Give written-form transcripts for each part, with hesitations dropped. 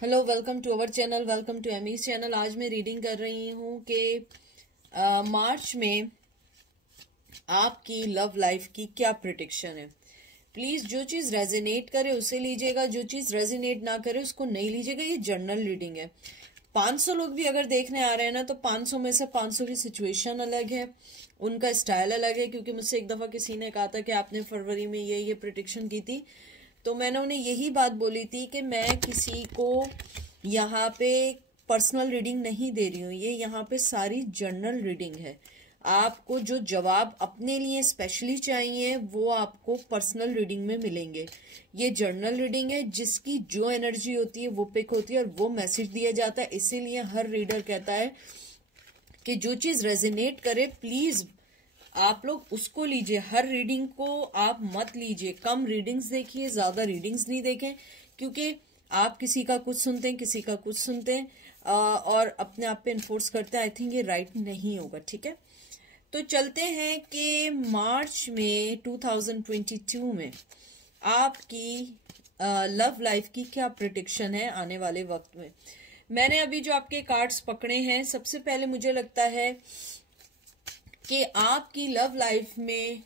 Hello, welcome to our channel, welcome to Amy's channel. आज मैं reading कर रही हूँ कि मार्च में आपकी लव लाइफ की क्या प्रेडिक्शन है। प्लीज जो चीज रेजिनेट करे उसे लीजिएगा, जो चीज रेजिनेट ना करे उसको नहीं लीजिएगा। ये जर्नल रीडिंग है। 500 लोग भी अगर देखने आ रहे हैं ना, तो 500 में से 500 की सिचुएशन अलग है, उनका स्टाइल अलग है। क्योंकि मुझसे एक दफा किसी ने कहा था कि आपने फरवरी में ये प्रेडिक्शन की थी, तो मैंने उन्हें यही बात बोली थी कि मैं किसी को यहाँ पे पर्सनल रीडिंग नहीं दे रही हूँ। ये यहाँ पे सारी जर्नल रीडिंग है। आपको जो जवाब अपने लिए स्पेशली चाहिए वो आपको पर्सनल रीडिंग में मिलेंगे। ये जर्नल रीडिंग है, जिसकी जो एनर्जी होती है वो पिक होती है और वो मैसेज दिया जाता है। इसीलिए हर रीडर कहता है कि जो चीज रेजिनेट करे प्लीज आप लोग उसको लीजिए। हर रीडिंग को आप मत लीजिए। कम रीडिंग्स देखिए, ज्यादा रीडिंग्स नहीं देखें। क्योंकि आप किसी का कुछ सुनते हैं, किसी का कुछ सुनते हैं और अपने आप पे इन्फोर्स करते हैं। आई थिंक ये राइट नहीं होगा। ठीक है, तो चलते हैं कि मार्च में 2022 में आपकी लव लाइफ की क्या प्रेडिक्शन है आने वाले वक्त में। मैंने अभी जो आपके कार्ड्स पकड़े हैं, सबसे पहले मुझे लगता है कि आपकी लव लाइफ में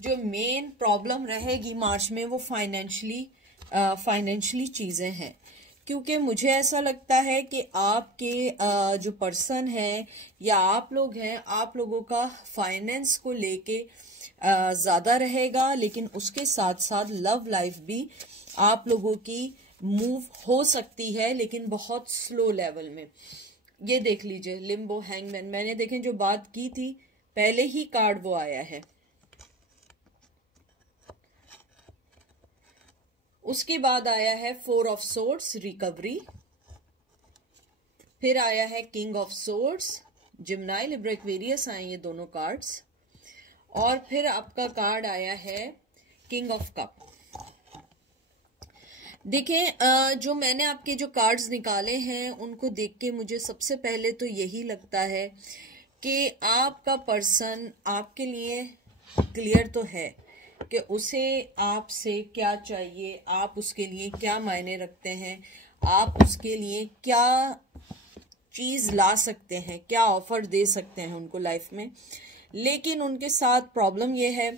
जो मेन प्रॉब्लम रहेगी मार्च में वो फाइनेंशियली चीजें हैं। क्योंकि मुझे ऐसा लगता है कि आपके जो पर्सन है या आप लोग हैं, आप लोगों का फाइनेंस को लेके ज्यादा रहेगा। लेकिन उसके साथ साथ लव लाइफ भी आप लोगों की मूव हो सकती है, लेकिन बहुत स्लो लेवल में। ये देख लीजिए, लिम्बो, हैंगमैन। मैंने देखें जो बात की थी, पहले ही कार्ड वो आया है। उसके बाद आया है 4 ऑफ सोर्ड्स, रिकवरी। फिर आया है king of swords, Gemini, Libra, Aquarius आए ये दोनों कार्ड्स। और फिर आपका कार्ड आया है किंग ऑफ कप। देखें, जो मैंने आपके जो कार्ड्स निकाले हैं उनको देख के मुझे सबसे पहले तो यही लगता है कि आपका पर्सन आपके लिए क्लियर तो है कि उसे आपसे क्या चाहिए, आप उसके लिए क्या मायने रखते हैं, आप उसके लिए क्या चीज ला सकते हैं, क्या ऑफर दे सकते हैं उनको लाइफ में। लेकिन उनके साथ प्रॉब्लम यह है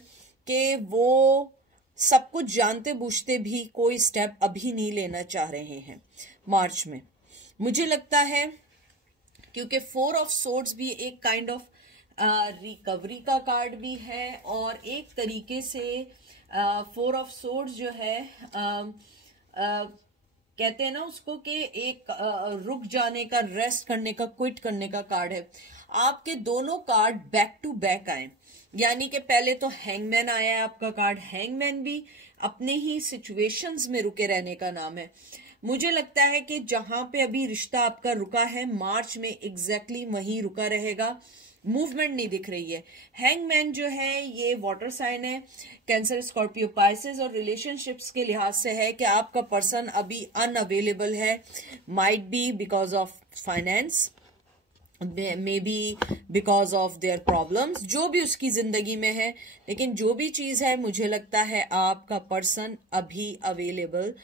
कि वो सब कुछ जानते बूझते भी कोई स्टेप अभी नहीं लेना चाह रहे हैं मार्च में, मुझे लगता है। क्योंकि 4 ऑफ सोर्ड्स भी एक काइंड ऑफ रिकवरी का कार्ड भी है, और एक तरीके से 4 ऑफ सोर्ड्स जो है कहते हैं ना उसको कि एक रुक जाने का, रेस्ट करने का, क्विट करने का कार्ड है। आपके दोनों कार्ड बैक टू बैक आए, यानी कि पहले तो हैंगमैन आया है आपका कार्ड। हैंगमैन भी अपने ही सिचुएशंस में रुके रहने का नाम है। मुझे लगता है कि जहां पे अभी रिश्ता आपका रुका है, मार्च में एग्जैक्टली वहीं रुका रहेगा। मूवमेंट नहीं दिख रही है। हैंगमैन जो है ये वाटर साइन है, कैंसर, स्कॉर्पियो, पाइसेस, और रिलेशनशिप्स के लिहाज से है कि आपका पर्सन अभी अनअवेलेबल है। Might be because of finance, may be because of their problems, जो भी उसकी जिंदगी में है। लेकिन जो भी चीज है, मुझे लगता है आपका पर्सन अभी अवेलेबल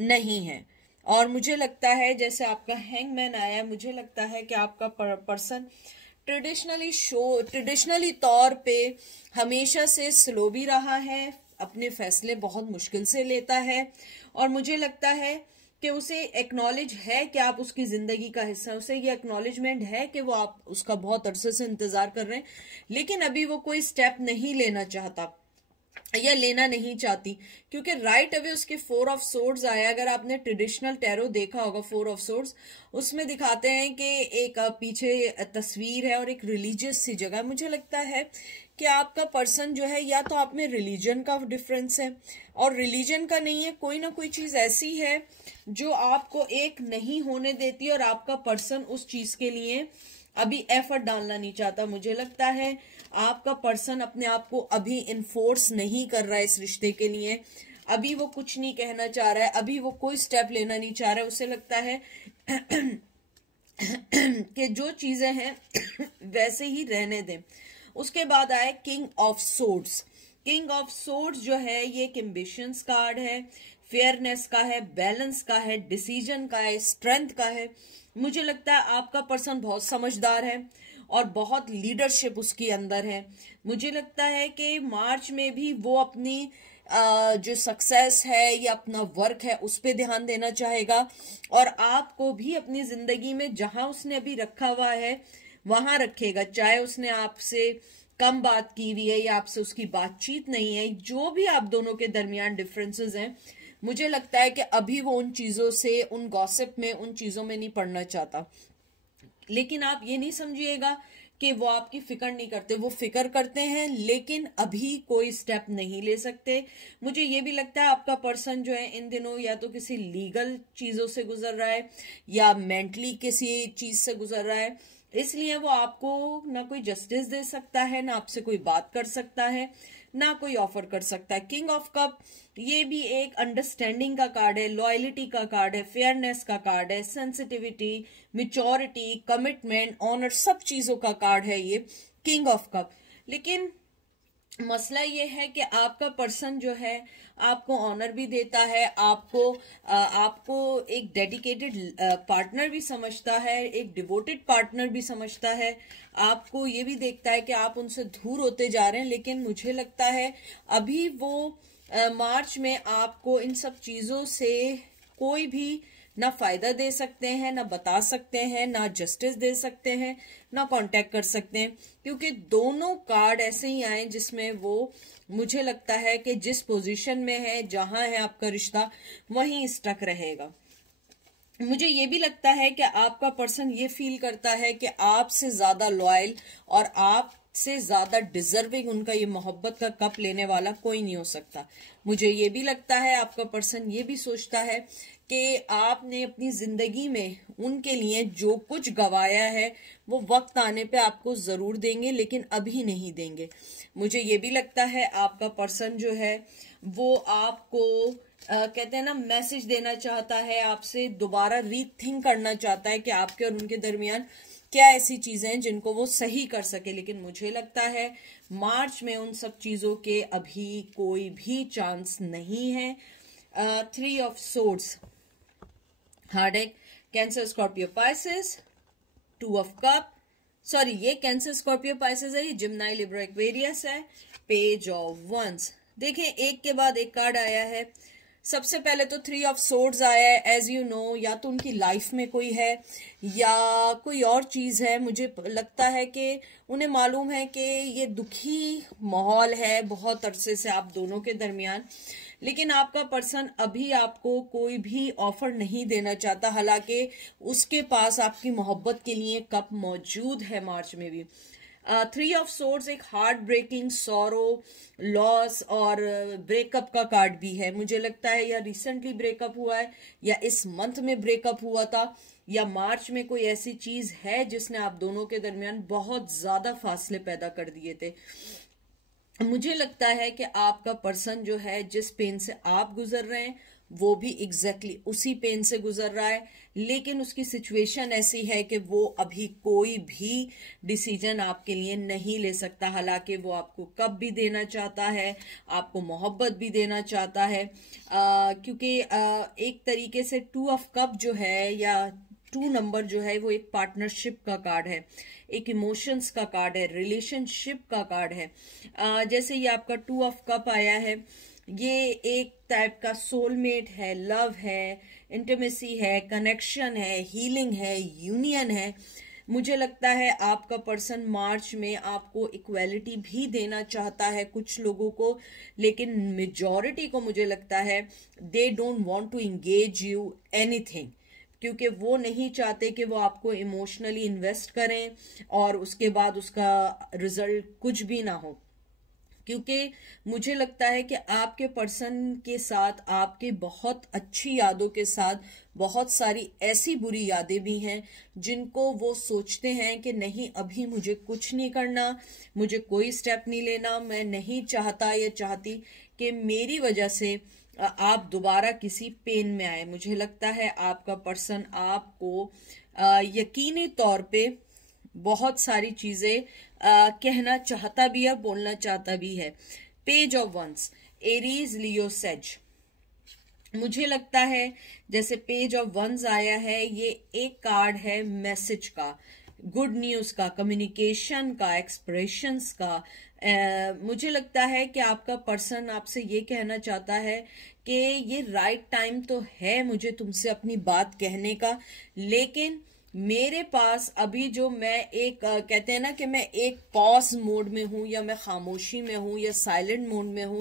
नहीं है। और मुझे लगता है जैसे आपका हैंगमैन आया, मुझे लगता है कि आपका पर्सन ट्रेडिशनली तौर पे हमेशा से स्लो भी रहा है, अपने फैसले बहुत मुश्किल से लेता है। और मुझे लगता है कि उसे एक्नॉलेज है कि आप उसकी जिंदगी का हिस्सा, उसे ये एक्नॉलेजमेंट है कि वो आप उसका बहुत अरसे से इंतजार कर रहे हैं। लेकिन अभी वो कोई स्टेप नहीं लेना चाहता या लेना नहीं चाहती, क्योंकि राइट अवे उसके 4 ऑफ सोर्ड्स आया। अगर आपने ट्रेडिशनल टैरो देखा होगा 4 ऑफ सोर्ड्स, उसमें दिखाते हैं कि एक पीछे तस्वीर है और एक रिलीजियस सी जगह। मुझे लगता है कि आपका पर्सन जो है, या तो आप में रिलीजन का डिफरेंस है, और रिलीजन का नहीं है, कोई ना कोई चीज ऐसी है जो आपको एक नहीं होने देती और आपका पर्सन उस चीज के लिए अभी एफर्ट डालना नहीं चाहता। मुझे लगता है आपका पर्सन अपने आप को अभी इन्फोर्स नहीं कर रहा है इस रिश्ते के लिए। अभी वो कुछ नहीं कहना चाह रहा है, अभी वो कोई स्टेप लेना नहीं चाह रहा है। उसे लगता है कि जो चीजें हैं वैसे ही रहने दें। उसके बाद आए king of swords. King of swords जो है ये एक एम्बिशंस कार्ड है, फेयरनेस का है, बैलेंस का है, डिसीजन का है, स्ट्रेंथ का है। मुझे लगता है आपका पर्सन बहुत समझदार है और बहुत लीडरशिप उसके अंदर है। मुझे लगता है कि मार्च में भी वो अपनी जो सक्सेस है या अपना वर्क है उस पर ध्यान देना चाहेगा, और आपको भी अपनी जिंदगी में जहां उसने अभी रखा हुआ है वहां रखेगा। चाहे उसने आपसे कम बात की हुई है या आपसे उसकी बातचीत नहीं है, जो भी आप दोनों के दरमियान डिफरेंसेस हैं, मुझे लगता है कि अभी वो उन चीजों से, उन गॉसिप में, उन चीजों में नहीं पड़ना चाहता। लेकिन आप ये नहीं समझिएगा कि वो आपकी फिक्र नहीं करते, वो फिक्र करते हैं, लेकिन अभी कोई स्टेप नहीं ले सकते। मुझे ये भी लगता है आपका पर्सन जो है इन दिनों या तो किसी लीगल चीजों से गुजर रहा है या मेंटली किसी चीज से गुजर रहा है, इसलिए वो आपको ना कोई जस्टिस दे सकता है, ना आपसे कोई बात कर सकता है, ना कोई ऑफर कर सकता है। किंग ऑफ कप ये भी एक अंडरस्टैंडिंग का कार्ड है, लॉयलिटी का कार्ड है, फेयरनेस का कार्ड है, सेंसिटिविटी, मिच्योरिटी, कमिटमेंट, ऑनर, सब चीजों का कार्ड है ये किंग ऑफ कप। लेकिन मसला ये है कि आपका पर्सन जो है आपको ऑनर भी देता है, आपको एक डेडिकेटेड पार्टनर भी समझता है, एक डिवोटेड पार्टनर भी समझता है। आपको ये भी देखता है कि आप उनसे दूर होते जा रहे हैं, लेकिन मुझे लगता है अभी वो मार्च में आपको इन सब चीजों से कोई भी ना फायदा दे सकते हैं, ना बता सकते हैं, ना जस्टिस दे सकते हैं, ना कांटेक्ट कर सकते हैं, क्योंकि दोनों कार्ड ऐसे ही आए जिसमें वो, मुझे लगता है कि जिस पोजीशन में है, जहां है आपका रिश्ता, वहीं स्टक रहेगा। मुझे ये भी लगता है कि आपका पर्सन ये फील करता है कि आपसे ज्यादा लॉयल और आपसे ज्यादा डिजर्विंग उनका ये मोहब्बत का कप लेने वाला कोई नहीं हो सकता। मुझे ये भी लगता है आपका पर्सन ये भी सोचता है कि आपने अपनी जिंदगी में उनके लिए जो कुछ गवाया है वो वक्त आने पे आपको जरूर देंगे, लेकिन अभी नहीं देंगे। मुझे ये भी लगता है आपका पर्सन जो है वो आपको कहते हैं ना, मैसेज देना चाहता है, आपसे दोबारा रीथिंक करना चाहता है कि आपके और उनके दरमियान क्या ऐसी चीजें हैं जिनको वो सही कर सके। लेकिन मुझे लगता है मार्च में उन सब चीजों के अभी कोई भी चांस नहीं है। 3 ऑफ सोर्ड्स, हार्ड है, cancer, Scorpio, Pisces, 2 of cup, sorry ये कैंसर, स्कॉर्पियो, पाइसेस है, ये जिम्नाई, लिब्रा, एक्वेरियस है, पेज ऑफ वंस। देखें एक के बाद एक कार्ड आया है। सबसे पहले तो 3 ऑफ सोर्ड्स आया है। एज यू नो, या तो उनकी लाइफ में कोई है या कोई और चीज है। मुझे लगता है कि उन्हें मालूम है कि ये दुखी माहौल है बहुत अरसे से आप दोनों के दरमियान, लेकिन आपका पर्सन अभी आपको कोई भी ऑफर नहीं देना चाहता, हालांकि उसके पास आपकी मोहब्बत के लिए कप मौजूद है मार्च में भी। 3 ऑफ सोर्ड्स एक हार्ट ब्रेकिंग, सॉरो, लॉस और ब्रेकअप का कार्ड भी है। मुझे लगता है या रिसेंटली ब्रेकअप हुआ है या इस मंथ में ब्रेकअप हुआ था या मार्च में कोई ऐसी चीज है जिसने आप दोनों के दरमियान बहुत ज्यादा फासले पैदा कर दिए थे। मुझे लगता है कि आपका पर्सन जो है जिस पेन से आप गुजर रहे हैं वो भी एग्जैक्टली उसी पेन से गुजर रहा है, लेकिन उसकी सिचुएशन ऐसी है कि वो अभी कोई भी डिसीजन आपके लिए नहीं ले सकता। हालांकि वो आपको कब भी देना चाहता है, आपको मोहब्बत भी देना चाहता है, क्योंकि एक तरीके से 2 ऑफ कप जो है या 2 नंबर जो है वो एक पार्टनरशिप का कार्ड है, एक इमोशंस का कार्ड है, रिलेशनशिप का कार्ड है। जैसे ये आपका 2 ऑफ कप आया है, ये एक टाइप का सोलमेट है, लव है, इंटीमेसी है, कनेक्शन है, हीलिंग है, यूनियन है। मुझे लगता है आपका पर्सन मार्च में आपको इक्वालिटी भी देना चाहता है कुछ लोगों को, लेकिन मेजॉरिटी को मुझे लगता है they don't want to engage you anything, क्योंकि वो नहीं चाहते कि वो आपको इमोशनली इन्वेस्ट करें और उसके बाद उसका रिजल्ट कुछ भी ना हो। क्योंकि मुझे लगता है कि आपके पर्सन के साथ आपके बहुत अच्छी यादों के साथ बहुत सारी ऐसी बुरी यादें भी हैं जिनको वो सोचते हैं कि नहीं अभी मुझे कुछ नहीं करना, मुझे कोई स्टेप नहीं लेना, मैं नहीं चाहता या चाहती कि मेरी वजह से आप दोबारा किसी पेन में आए। मुझे लगता है आपका पर्सन आपको यकीनी तौर पे बहुत सारी चीजें कहना चाहता भी है, बोलना चाहता भी है। Page of wands, Aries, Leo, sage. मुझे लगता है जैसे पेज ऑफ वंस आया है, ये एक कार्ड है मैसेज का, गुड न्यूज का, कम्युनिकेशन का, एक्सप्रेशंस का। मुझे लगता है कि आपका पर्सन आपसे ये कहना चाहता है कि ये राइट टाइम तो है मुझे तुमसे अपनी बात कहने का, लेकिन मेरे पास अभी जो मैं एक कहते हैं ना कि मैं एक पॉज मोड में हूं, या मैं खामोशी में हूं, या साइलेंट मोड में हूं,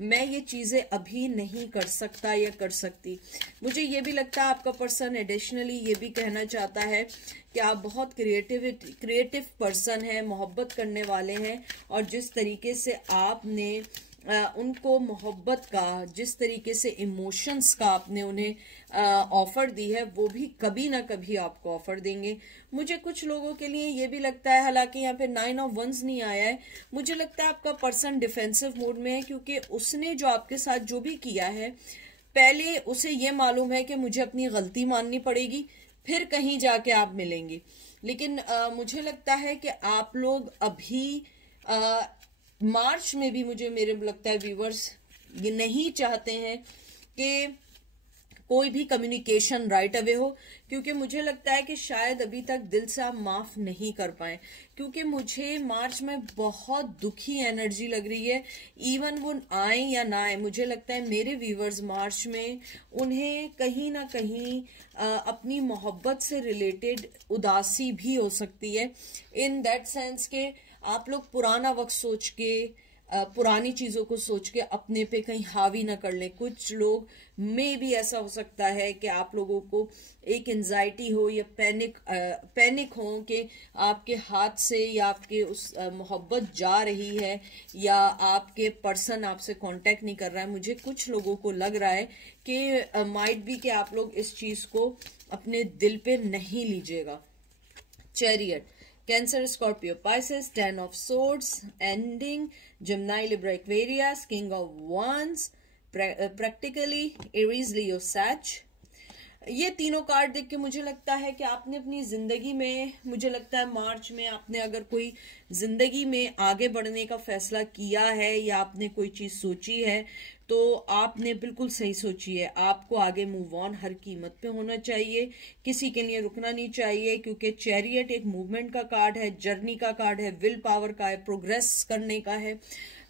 मैं ये चीजें अभी नहीं कर सकता या कर सकती। मुझे ये भी लगता है आपका पर्सन एडिशनली ये भी कहना चाहता है कि आप बहुत क्रिएटिव पर्सन है, मोहब्बत करने वाले हैं, और जिस तरीके से आपने उनको मोहब्बत का, जिस तरीके से इमोशंस का आपने उन्हें ऑफर दी है, वो भी कभी ना कभी आपको ऑफर देंगे। मुझे कुछ लोगों के लिए ये भी लगता है, हालांकि यहाँ पे 9 ऑफ वंस नहीं आया है, मुझे लगता है आपका पर्सन डिफेंसिव मोड में है, क्योंकि उसने जो आपके साथ जो भी किया है, पहले उसे ये मालूम है कि मुझे अपनी गलती माननी पड़ेगी, फिर कहीं जाके आप मिलेंगे। लेकिन मुझे लगता है कि आप लोग अभी मार्च में भी, मुझे मेरे लगता है व्यूवर्स ये नहीं चाहते हैं कि कोई भी कम्युनिकेशन राइट अवे हो, क्योंकि मुझे लगता है कि शायद अभी तक दिल से आप माफ नहीं कर पाए, क्योंकि मुझे मार्च में बहुत दुखी एनर्जी लग रही है। इवन वो आए या ना आए, मुझे लगता है मेरे व्यूवर्स मार्च में उन्हें कहीं ना कहीं अपनी मोहब्बत से रिलेटेड उदासी भी हो सकती है, इन दैट सेंस के आप लोग पुराना वक्त सोच के, पुरानी चीजों को सोच के अपने पे कहीं हावी ना कर लें। कुछ लोग में भी ऐसा हो सकता है कि आप लोगों को एक एंजाइटी हो या पैनिक हो कि आपके हाथ से या आपके उस मोहब्बत जा रही है, या आपके पर्सन आपसे कांटेक्ट नहीं कर रहा है। मुझे कुछ लोगों को लग रहा है कि माइट बी कि आप लोग इस चीज को अपने दिल पे नहीं लीजिएगा। Chariot, Cancer, Scorpio, Pisces, 10 of Swords, Ending, Gemini, Libra, Aquarius, King of Wands, Practically, Aries, Leo, Sag। ये तीनों कार्ड देख के मुझे लगता है कि आपने अपनी जिंदगी में, मुझे लगता है मार्च में आपने अगर कोई जिंदगी में आगे बढ़ने का फैसला किया है, या आपने कोई चीज सोची है, तो आपने बिल्कुल सही सोची है। आपको आगे मूव ऑन हर कीमत पे होना चाहिए, किसी के लिए रुकना नहीं चाहिए, क्योंकि चैरियट एक मूवमेंट का कार्ड है, जर्नी का कार्ड है, विल पावर का है, प्रोग्रेस करने का है।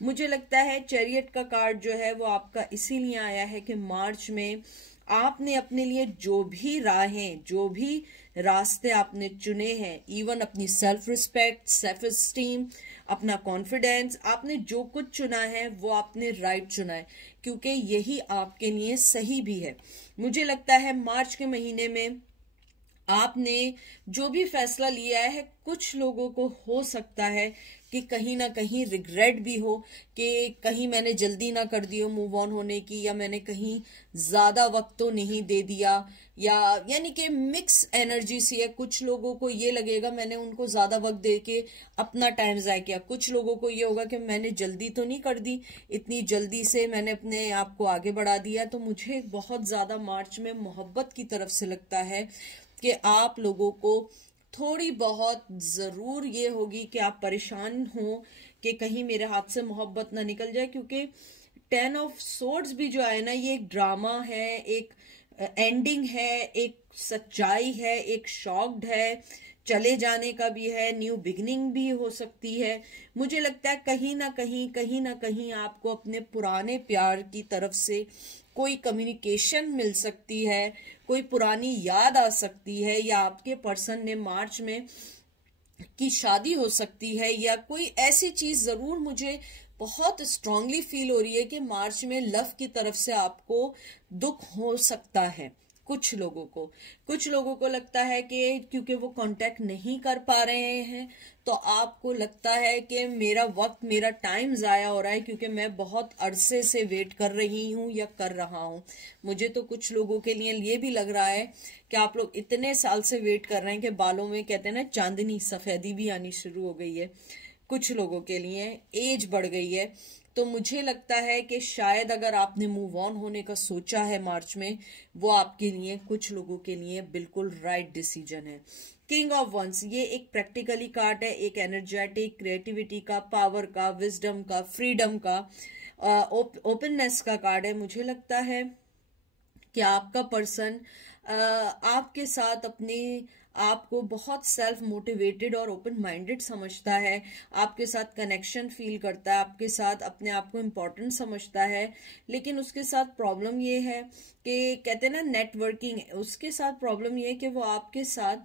मुझे लगता है चैरियट का कार्ड जो है वो आपका इसीलिए आया है कि मार्च में आपने अपने लिए जो भी राहें, जो भी रास्ते आपने चुने हैं, इवन अपनी सेल्फ रिस्पेक्ट, सेल्फ स्टीम, अपना कॉन्फिडेंस, आपने जो कुछ चुना है वो आपने राइट चुना है, क्योंकि यही आपके लिए सही भी है। मुझे लगता है मार्च के महीने में आपने जो भी फैसला लिया है, कुछ लोगों को हो सकता है कि कहीं ना कहीं रिग्रेट भी हो कि कहीं मैंने जल्दी ना कर दी हो मूव ऑन होने की, या मैंने कहीं ज्यादा वक्त तो नहीं दे दिया, या यानी कि मिक्स एनर्जी सी है। कुछ लोगों को ये लगेगा मैंने उनको ज्यादा वक्त दे के अपना टाइम जाया किया, कुछ लोगों को ये होगा कि मैंने जल्दी तो नहीं कर दी, इतनी जल्दी से मैंने अपने आप को आगे बढ़ा दिया। तो मुझे बहुत ज्यादा मार्च में मोहब्बत की तरफ से लगता है कि आप लोगों को थोड़ी बहुत जरूर ये होगी कि आप परेशान हो कि कहीं मेरे हाथ से मोहब्बत ना निकल जाए, क्योंकि 10 ऑफ सोर्ड्स भी जो है ना, ये एक ड्रामा है, एक एंडिंग है, एक सच्चाई है, एक शॉक्ड है, चले जाने का भी है, न्यू बिगिनिंग भी हो सकती है। मुझे लगता है कहीं ना कहीं आपको अपने पुराने प्यार की तरफ से कोई कम्युनिकेशन मिल सकती है, कोई पुरानी याद आ सकती है, या आपके पर्सन ने मार्च में की शादी हो सकती है, या कोई ऐसी चीज जरूर मुझे बहुत स्ट्रांगली फील हो रही है कि मार्च में लव की तरफ से आपको दुख हो सकता है। कुछ लोगों को लगता है कि क्योंकि वो कांटेक्ट नहीं कर पा रहे हैं, तो आपको लगता है कि मेरा वक्त, मेरा टाइम जाया हो रहा है, क्योंकि मैं बहुत अरसे से वेट कर रही हूँ या कर रहा हूँ। मुझे तो कुछ लोगों के लिए ये भी लग रहा है कि आप लोग इतने साल से वेट कर रहे हैं कि बालों में कहते हैं ना चांदनी, सफेदी भी आनी शुरू हो गई है। कुछ लोगों के लिए एज बढ़ गई है। तो मुझे लगता है कि शायद अगर आपने मूव ऑन होने का सोचा है मार्च में, वो आपके लिए, कुछ लोगों के लिए बिल्कुल राइट डिसीजन है। किंग ऑफ वंस, ये एक प्रैक्टिकली कार्ड है, एक एनर्जेटिक, क्रिएटिविटी का, पावर का, विजडम का, फ्रीडम का, ओपननेस का कार्ड है। मुझे लगता है कि आपका पर्सन आपके साथ अपने आपको बहुत सेल्फ मोटिवेटेड और ओपन माइंडेड समझता है, आपके साथ कनेक्शन फील करता है, आपके साथ अपने आप को इम्पोर्टेंट समझता है। लेकिन उसके साथ प्रॉब्लम ये है कि कहते हैं ना नेटवर्किंग, उसके साथ प्रॉब्लम ये है कि वो आपके साथ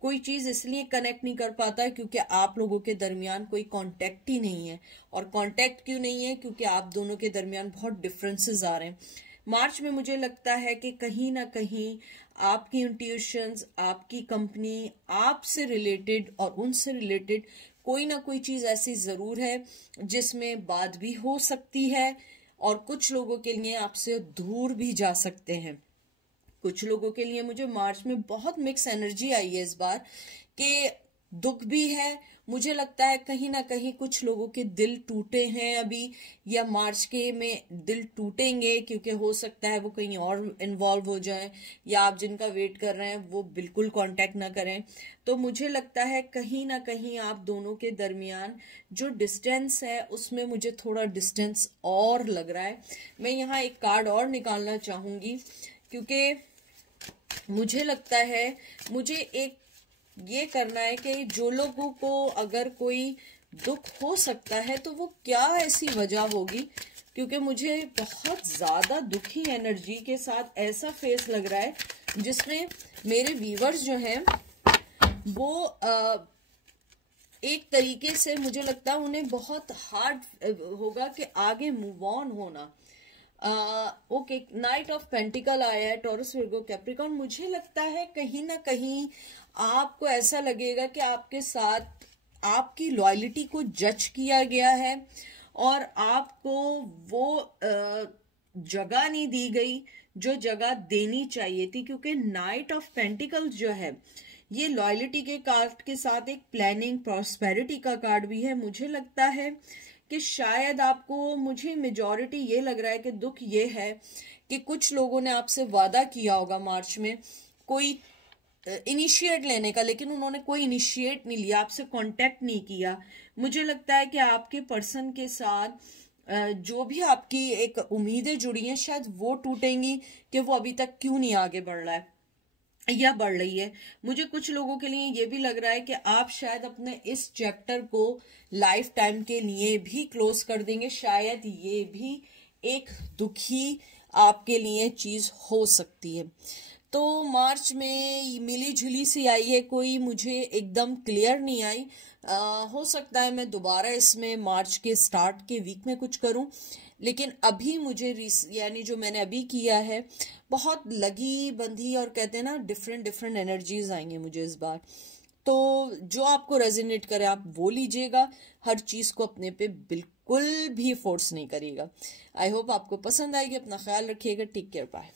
कोई चीज इसलिए कनेक्ट नहीं कर पाता क्योंकि आप लोगों के दरमियान कोई कांटेक्ट ही नहीं है। और कांटेक्ट क्यों नहीं है? क्योंकि आप दोनों के दरमियान बहुत डिफरेंसेस आ रहे हैं। मार्च में मुझे लगता है कि कहीं ना कहीं आपकी इंट्यूशंस, आपकी कंपनी, आपसे रिलेटेड और उनसे रिलेटेड कोई ना कोई चीज ऐसी जरूर है जिसमें बात भी हो सकती है, और कुछ लोगों के लिए आपसे दूर भी जा सकते हैं। कुछ लोगों के लिए मुझे मार्च में बहुत मिक्स एनर्जी आई है इस बार, कि दुख भी है। मुझे लगता है कहीं ना कहीं कुछ लोगों के दिल टूटे हैं अभी, या मार्च के में दिल टूटेंगे, क्योंकि हो सकता है वो कहीं और इन्वॉल्व हो जाएं, या आप जिनका वेट कर रहे हैं वो बिल्कुल कांटेक्ट ना करें। तो मुझे लगता है कहीं ना कहीं आप दोनों के दरमियान जो डिस्टेंस है उसमें मुझे थोड़ा डिस्टेंस और लग रहा है। मैं यहाँ एक कार्ड और निकालना चाहूंगी, क्योंकि मुझे लगता है मुझे एक ये करना है कि जो लोगों को अगर कोई दुख हो सकता है तो वो क्या ऐसी वजह होगी, क्योंकि मुझे बहुत ज्यादा दुखी एनर्जी के साथ ऐसा फेस लग रहा है जिसमें मेरे व्यूवर्स जो हैं वो एक तरीके से मुझे लगता है उन्हें बहुत हार्ड होगा कि आगे मूव ऑन होना। ओके, नाइट ऑफ पेंटिकल आया है, टॉरस, विर्गो, कैप्रिकॉर्न। मुझे लगता है कहीं ना कहीं आपको ऐसा लगेगा कि आपके साथ आपकी लॉयल्टी को जज किया गया है और आपको वो जगह नहीं दी गई जो जगह देनी चाहिए थी, क्योंकि नाइट ऑफ पेंटिकल्स जो है ये लॉयल्टी के कार्ड के साथ एक प्लानिंग, प्रॉस्पेरिटी का कार्ड भी है। मुझे लगता है कि शायद आपको, मुझे मेजॉरिटी ये लग रहा है कि दुख ये है कि कुछ लोगों ने आपसे वादा किया होगा मार्च में कोई इनिशिएट लेने का, लेकिन उन्होंने कोई इनिशिएट नहीं लिया, आपसे कांटेक्ट नहीं किया। मुझे लगता है कि आपके पर्सन के साथ जो भी आपकी एक उम्मीदें जुड़ी हैं शायद वो टूटेंगी कि वो अभी तक क्यों नहीं आगे बढ़ रहा है या बढ़ रही है। मुझे कुछ लोगों के लिए ये भी लग रहा है कि आप शायद अपने इस चैप्टर को लाइफ टाइम के लिए भी क्लोज कर देंगे। शायद ये भी एक दुखी आपके लिए चीज हो सकती है। तो मार्च में मिली जुली सी आई है, कोई मुझे एकदम क्लियर नहीं आई। हो सकता है मैं दोबारा इसमें मार्च के स्टार्ट के वीक में कुछ करूं, लेकिन अभी मुझे यानी जो मैंने अभी किया है बहुत लगी बंधी, और कहते हैं ना डिफरेंट एनर्जीज आएंगे मुझे इस बार। तो जो आपको रेजोनेट करे आप वो लीजिएगा, हर चीज को अपने पे बिल्कुल भी फोर्स नहीं करिएगा। आई होप आपको पसंद आएगी। अपना ख्याल रखिएगा। Take care, bye.